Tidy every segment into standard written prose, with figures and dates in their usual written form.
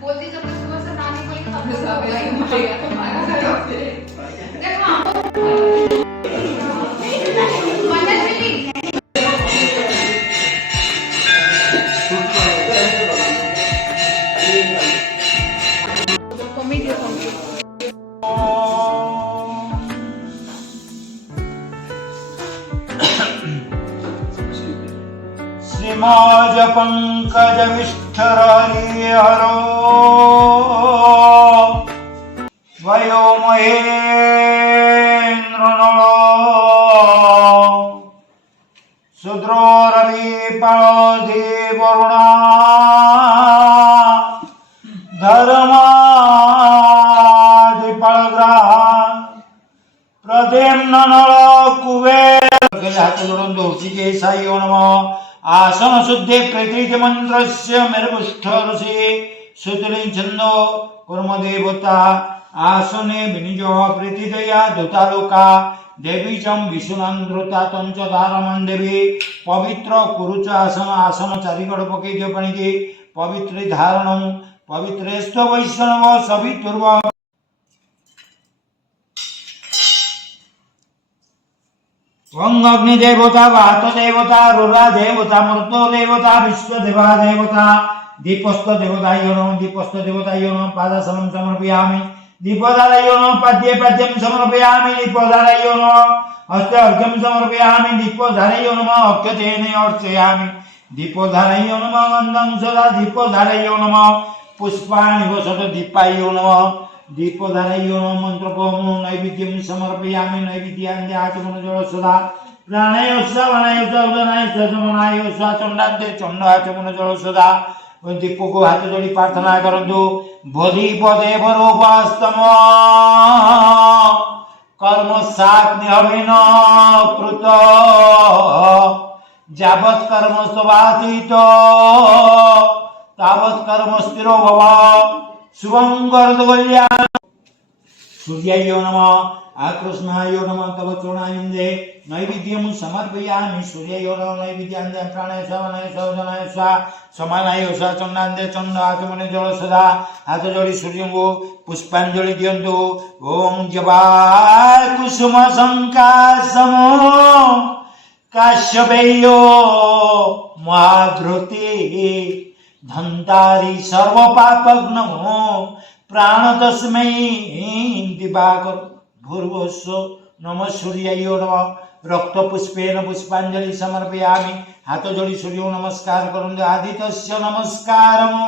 बोलती जब तक सुबह से नानी बोली तब तक सब यही मारेगा देखो मन्नत मिली कॉमेडी श्रीमाज पंकज विष्ठरहरो वयो महेन्द्रनलो सुद्रो रवि पणोधि वरुणा धर्मादिपलग्रह प्रद्युम्ननल कुबेर हाथ जोड़न दौड़िके सायो नमः आसन शुद्धे कृति मंत्रस्य मेरुष्ठ ऋषि सुतुलि छंदो कर्म देवता आसने विनिजो प्रीतिदया दूतालोका देवी चम विष्णुनान्द्रता तंच धारमन देवी पवित्र कुरुच आसन आसन चारिगड़ पकई दियो पानी की पवित्र धारणम पवित्रेष्ठ वैष्णव सवितुर्व ओं अग्नि देवता वात देवता रुरा देवता मृतो देवता विश्व देवा देवता दीपस्थ देवतायो नमः दीपस्थ देवतायो नमः पादसनं समर्पयामि दीपदारयो नमः पद्ये पद्यं समर्पयामि दीपदारयो नमः हस्ते अर्घ्यं समर्पयामि दीपदारयो नमः अक्षतेन अर्चयामि दीपदारयो नमः गन्धं सदा दीपदारयो नमः पुष्पाणि वसत दीपायो नमः दीपधारयो नमः मंत्रपोमो नैवेद्यं समर्पयामि नैवेद्यान्ते आचमन जल सदा प्राणायोस्वा वनायोस्वा उदनायोस्वा समनायोस्वा चंडान्ते चंड आचमन जल सदा दीप को हाथ जोड़ी प्रार्थना करंतु बोधि पदे भरोपास्तम कर्म साग्नि अभिन कृत जावत् कर्म सवातीत तावत् कर्म स्थिरो भव शुभं कर्तव्या सूर्यायो नमः आकृष्णायो नमः तव चूर्णायुंदे नैवेद्यं समर्पयामि सूर्यायो नमः नैवेद्यान्ते प्राणाय सवनाय सवनाय स्वा समानाय स्वा चंडान्ते चंड आचमने जल सदा हाथ जोड़ी सूर्य को पुष्पांजलि दियंतु ओम जबा कुसुम संकाशमो काश्यपेयो महाधृति धन्तारी सर्व पापग्नमो प्राण तस्मै दिवाकर भूर्भुवस्व नमः सूर्यायो नमः रक्त पुष्पेन पुष्पांजलि समर्पयामि हाथ जोड़ी सूर्य नमस्कार करंतु आदित्यस्य नमस्कारमो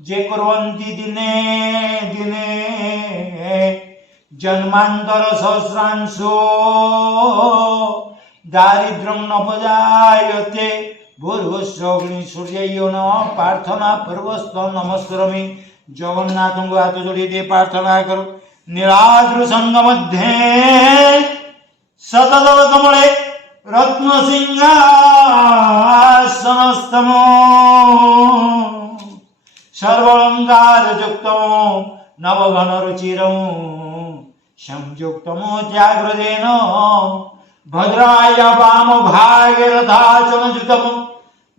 जे कुर्वन्ति दिने दिने जन्मांतर सहस्रांशो दारिद्र्यं न पजायते भूर्भुवस्वग्नि सूर्यायो नमः प्रार्थना पूर्वस्थ नमस्करोमि जगन्नाथ को हाथ जोड़ी दे प्रार्थना करो नीलाद्रु संग मध्ये सतदल कमले रत्न सिंहासनस्तमो सर्वालंकार युक्तमो नवघन रुचिरमो संयुक्तमो जागृतेन भद्राय वाम भागीरथाचमजुतमो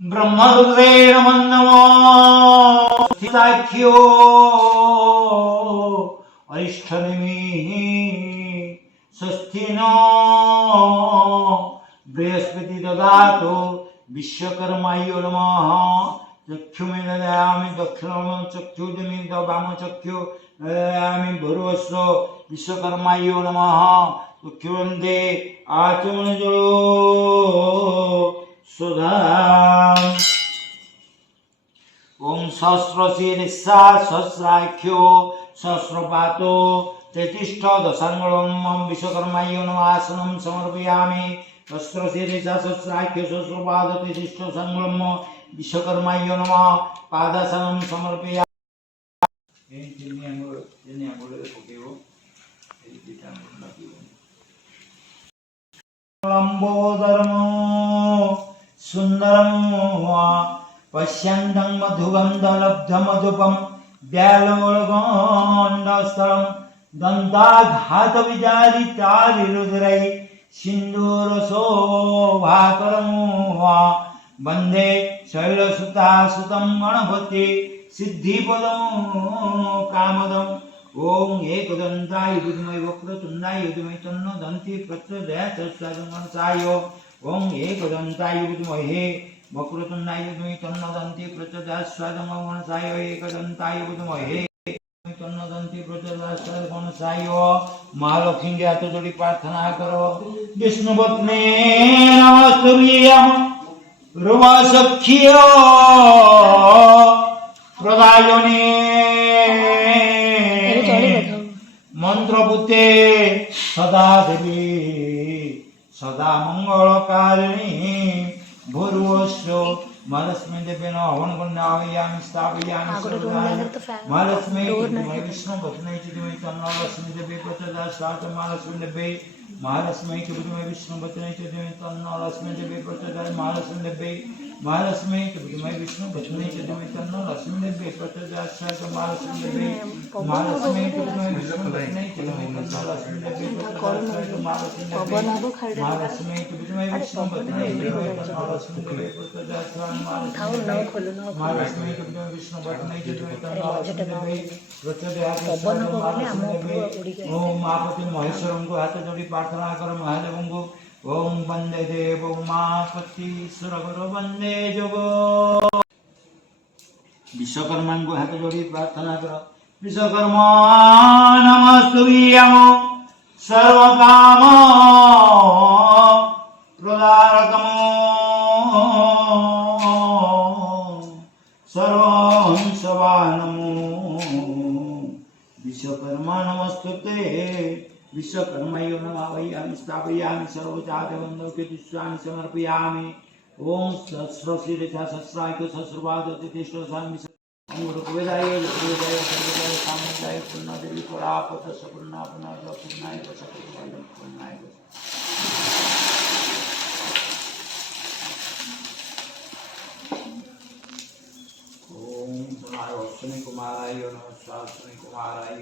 ब्रह्मरुद्रेण मन्नमो साख्यो अरिष्ठनिमिः स्वस्तिनो बृहस्पति ददातु विश्वकर्माय नमः चक्षुमे ददामि दक्षिणं चक्षुर्दमि वाम चक्षु ददामि भूर्भुवस्व विश्वकर्माय नमः चक्षुवन्ते आचमनजलो सुधा ओम सहस्रशीर्षा सहस्राख्यो सहस्रपातो तेतिष्ठ दशांगुलम विश्वकर्माय नमः आसनं समर्पयामि सहस्रशीर्षा सहस्राख्यो सहस्रपातो तेतिष्ठ दशांगुलम विश्वकर्माय नमः पादासनं समर्पयामि लंबोदरम सुंदरम पश्यन्तं मधुगन्धलब्धमधुपम व्यालोळगोण्डस्थं दन्ताघातविचारितारिरुद्रै सिन्दूरशोभाकरं वन्दे शैलसुतासुतं गणपति सिद्धिपदं कामदम् ओम एकदन्ताय विद्महे वक्रतुण्डाय धीमहि तन्नो दन्ति प्रचोदयात् स्वादमनसाय ओम एकदन्ताय विद्महे वक्रतुण्डाय धीमहि तन्नो दन्ति प्रचोदयात् स्वादमनसाय एकदन्ताय विद्महे तन्नो दन्ति प्रचोदयात् स्वादमनसाय महालक्ष्मी के हाथ जोड़ी प्रार्थना करो विष्णुपत्नी नमस्तुभ्यं रुवासख्यो प्रदायने मंत्रपुते सदा देवी सदा मंगलकारिणी भूर्वस्व महालक्ष्मी देवी हवन कुंडावयामि स्थापयामि महालक्ष्मी विष्णु पत्नी चिदमि तन्नो लक्ष्मी देवी प्रचोदयात् स्वाहा महालक्ष्मी देवी महालक्ष्मी विष्णु पत्नी चिदमि तन्नो लक्ष्मी देवी प्रचोदयात् महालक्ष्मी देवी महालक्ष्मी विष्णु पत्नी चिदमि तन्नो लक्ष्मी देवी प्रचोदयात् स्वाहा महालक्ष्मी देवी महालक्ष्मी विष्णु पत्नी चिदमि तन्नो लक्ष्मी देवी प्रचोदयात् स्वाहा महालक्ष्मी देवी महालक्ष्मी विष्णु पत्नी चिदमि तन्नो लक्ष्मी देवी प्रचोदयात् स्वाहा महालक्ष्मी विष्णु पत्नी चिदमि तन्नो लक्ष्मी देवी प्रचोदयात् स्वाहा ओम महापति महेश्वरं को हाथ जोड़ी प्रार्थना करो महादेव को ओम वंदे देव मापति सुरगुरु वंदे जोगो विश्वकर्मा को हाथ जोड़ी प्रार्थना करो विश्वकर्मा नमस्तुभ्यं सर्वकाम प्रदारकं सर्वहंसवानमो विश्वकर्मा नमस्तुते विश्वकर्मयो नमावयामि स्थापयामि सर्वजातवन्दोकेतुष्वामि समर्पयामि ओम सहस्रशीर्षा सहस्रायक सहस्रपादतिष्ठसामि ऋग्वेदाय यजुर्वेदाय सर्ववेदाय सामवेदाय पूर्णादेवी परापत सपूर्णा पूर्णाय पूर्णाय ओम पुनाय अश्विनी कुमाराय नमः अश्विनी कुमाराय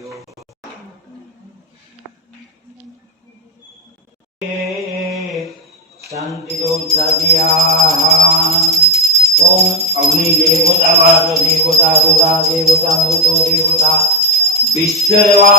शांति दोषादिया ओम अग्नि देवता वास देवता रुद्र देवता मरुतो देवता विश्वदेवा